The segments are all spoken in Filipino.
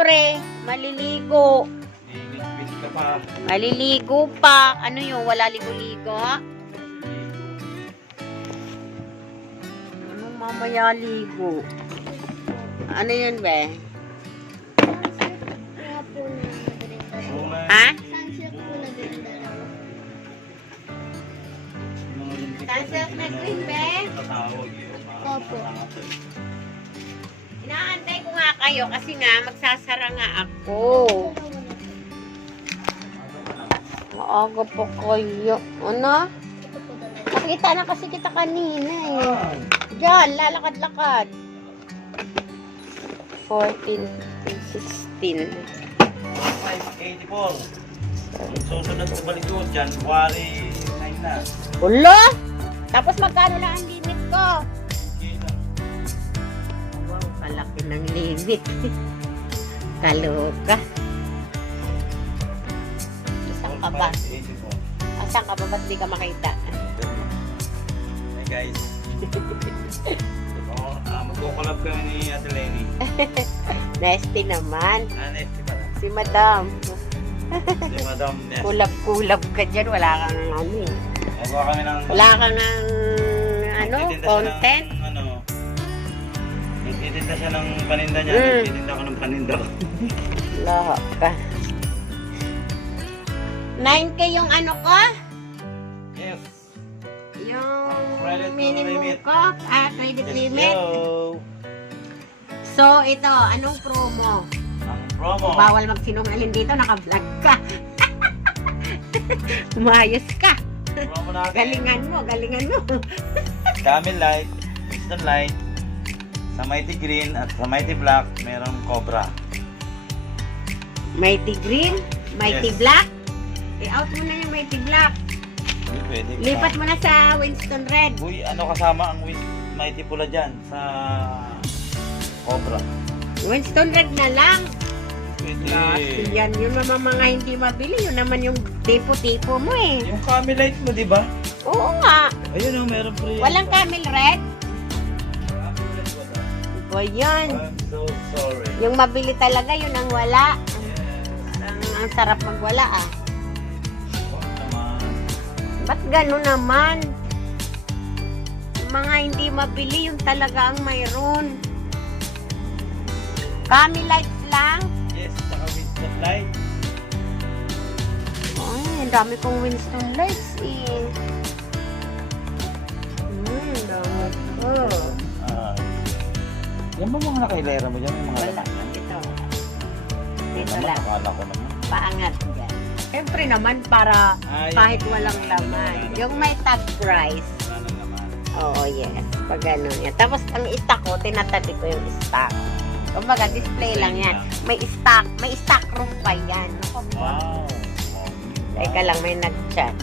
Siyempre, maliligo. Ka pa. Maliligo pa. Ano yung wala ligo-ligo? Ano mamaya ligo? Ano yun, be? Kayo kasi nga magsasara nga ako. Maaga pa kayo. Ano? Nakita na kasi kita kanina eh. Diyan, lalakad-lakad. 14, 16. 584. Susunod sa balikod, January 9 na. Ulo! Tapos magkano lang ang limit ko? Kalaki ng limit. Kaloka. Isang ka ba? 584. Asan ka ba? Ba't di ka makita? Hey guys. Oo, ah, Magkukulab kami ni Ate Lenny. Nasty naman. Honesty pala. Si Madam. Si Madam Nes. Kulab-kulab ka dyan. Wala kang ano eh. Nagawa kami ng... Wala kang ng ano, Nagtitinda siya content. Ng, ano, nagtitinda siya ng paninda niya. Mm. Nagtitinda ko ng paninda ko. Laha ka. 9K yung ano ko? Yes. Yung Credit minimum limit. ko? Ah, credit limit? So, ito, anong promo? Ang promo. Bawal magsinungaling dito, naka-vlog ka. Umayos ka. Promo natin. Galingan mo, galingan mo. Camel Light, Winston Light, sa Mighty Green at sa Mighty Black, merong Cobra. Mighty Green, Mighty Yes. Black. I-out mo na yung Mighty Black. Hindi pwede. Lipat mo na sa Winston Red. Uy, ano kasama ang Mighty Pula dyan sa Cobra? Winston Red na lang. Pwede. Kasi yan, yun naman mga hindi mabili. Yun naman yung tipo-tipo mo eh. Yung Camel Light mo, di ba? Oo nga. Ayun oh, meron rin. Walang camel red. O yan. I'm so sorry. Yung mabili talaga, yun ang wala. Yes. Ang, ang sarap magwala ah. Wag naman. Ba't gano'n naman? Yung mga hindi mabili, yung talaga ang mayroon. Kami lights lang. Yes, saka Winston Light. Ay, ang dami kong Winston lights eh. Yan ba mga nakahilera mo dyan? May mga Wala. Ito. Ito naman, lang. Akala ko naman. Paangat yan. Siyempre naman para Ay, kahit walang laman. Yung may tag price. Wala naman. Oo, yes. Pag ganun yan. Tapos ang stock ko, tinatabi ko yung stock. Kumbaga, display lang yan. May stock, may stock room pa yan. Ako ba? Wow. Teka lang, may nag-chat.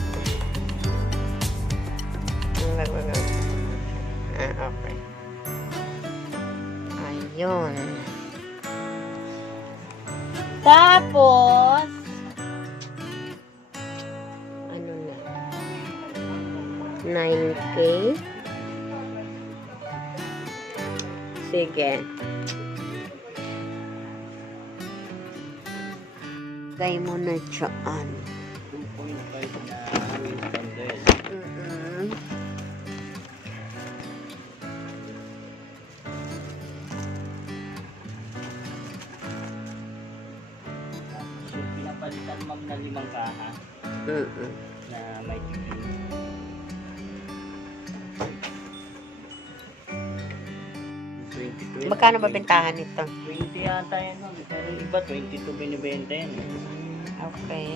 Ah, okay. Ayun. Tapos, ano na? 9K. Sige. Gay mo na dyan. So, pinapalitan ma'am na limang kaha Mm-mm. na may green. Magkano ba bentahan nito? 20 yata yan. Pero iba 22 binibenta yan. eh. Okay.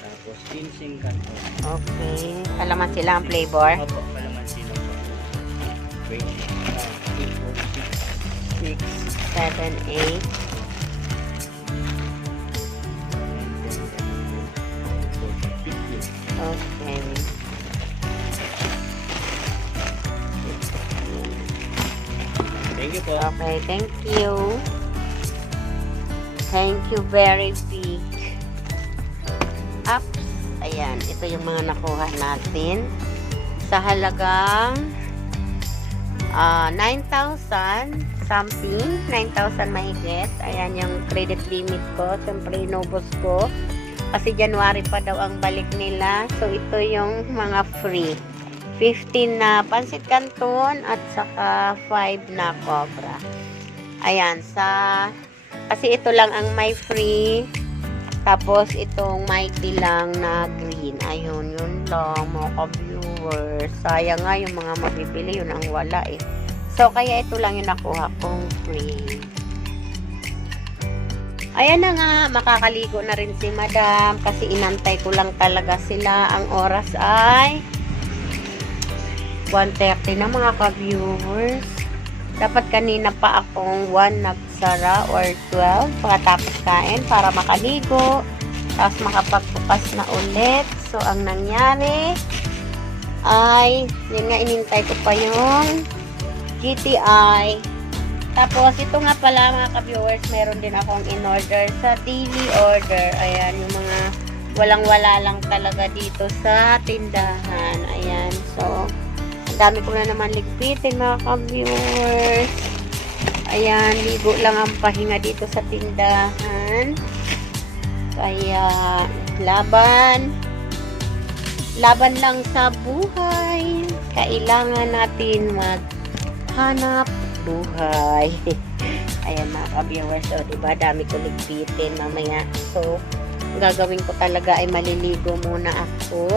Tapos ginseng kanto. Okay. Kalaman sila ang flavor. Opo, kalamansi lang po. 20. Uh, 6, 7, 8. Okay. Thank you. Okay, thank you. Thank you very big. Ups. Ayan, ito yung mga nakuha natin. Sa halagang ah 9,000 something. 9,000 mahigit. Ayan yung credit limit ko. Siyempre, inubos ko. Kasi January pa daw ang balik nila. So, ito yung mga free. 15 na pansit canton at saka 5 na cobra. Ayan, sa... Kasi ito lang ang may free. Tapos, itong mighty lang na green. Ayun, yun lang, mga ka-viewers. Sayang nga yung mga mabibili, yun ang wala eh. So, kaya ito lang yung nakuha kong free. Ayan na nga, makakaligo na rin si madam kasi inantay ko lang talaga sila. Ang oras ay 1.30 na mga ka-viewers. Dapat kanina pa akong 1 nagsara or 12 pagkatapos kain para makaligo. Tapos makapagbukas na ulit. So, ang nangyari ay, yun nga, inintay ko pa yung GTI. Tapos, ito nga pala mga ka-viewers, meron din akong in-order sa daily order. Ayan, yung mga walang-wala lang talaga dito sa tindahan. Ayan, so, ang dami ko na naman ligpitin mga ka-viewers. Ayan, ligo lang ang pahinga dito sa tindahan. Kaya, laban. Laban lang sa buhay. Kailangan natin maghanap buhay. Ayan mga ka-viewers. So, diba, dami ko ligpitin mamaya. So, gagawin ko talaga ay maliligo muna ako.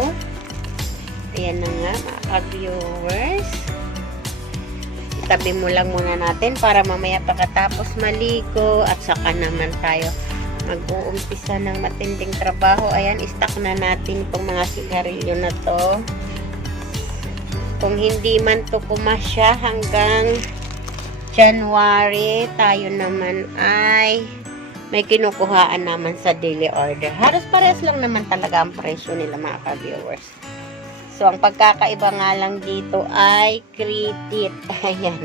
Ayan na nga, mga ka-viewers. Itabi mo lang muna natin para mamaya pagkatapos maligo at saka naman tayo mag-uumpisa ng matinding trabaho. Ayan, stock na natin itong mga sigarilyo na to. Kung hindi man to kumasya hanggang January, tayo naman ay may kinukuhaan naman sa daily order. Halos parehas lang naman talaga ang presyo nila mga ka-viewers. So, ang pagkakaiba nga lang dito ay credit. Ayan.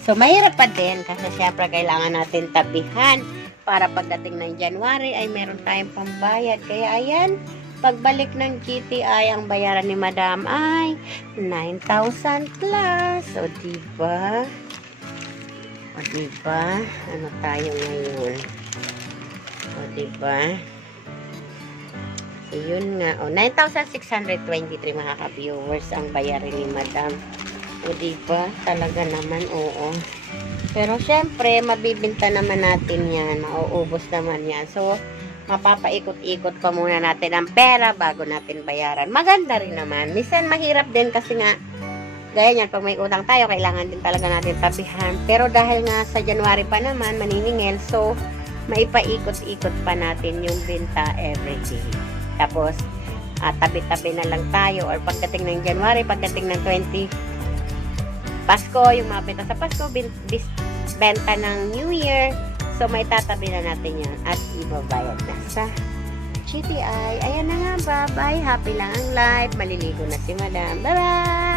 So, mahirap pa din kasi syempre kailangan natin tabihan para pagdating ng January ay meron tayong pambayad. Kaya ayan, pagbalik ng GTI, ang bayaran ni Madam ay 9,000 plus. O, diba? O, diba? Ano tayo ngayon? O, diba? So, nga. O, 9,623 mga ka-viewers ang bayarin ni Madam. O, diba? Talaga naman, oo. Pero, syempre, mabibinta naman natin yan. Mauubos naman yan. So, mapapaikot-ikot pa muna natin ang pera bago natin bayaran. Maganda rin naman. Minsan, mahirap din kasi nga, gaya niyan, pag may utang tayo, kailangan din talaga natin tabihan. Pero dahil nga sa January pa naman, maniningil, so, maipaikot-ikot pa natin yung binta everyday. Tapos, ah, tabi-tabi na lang tayo or pagdating ng January, pagdating ng 20 Pasko, yung mga benta sa Pasko, bin, bis, benta ng New Year. So, may tatabi na natin yan at ibabayad na sa GTI. Ayan na nga, bye-bye. Happy lang ang life. Maliligo na si Madam. Bye-bye!